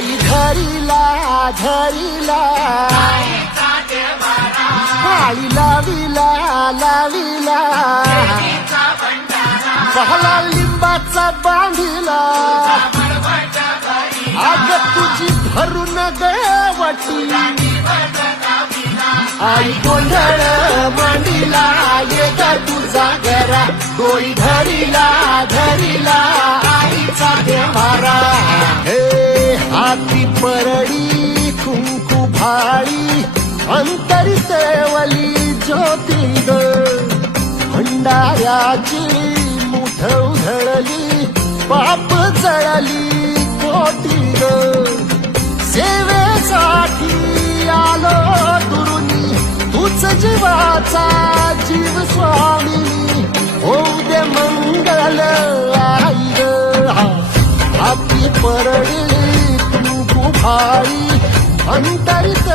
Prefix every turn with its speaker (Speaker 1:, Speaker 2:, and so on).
Speaker 1: धरिला धरिला. आई लाविला लाविला. पहला लिंबाचा बांधिला. आग तुझी भरून देवटी. आई गोंधळ मांडिला ये ग तुझा घरा डोई धरिला धरिला. आईचा देवारा हाती परळी कुंकू भाळी अंतरी तेवली ज्योती भंडाऱ्याची मुठ उधळली पाप जळली कोटी सेवेसाठी आलो दुरुनी तूच जीवाचा जीव स्वामी. होऊ दे मंगल आई आपली परळी कुंकू भाई अंतरित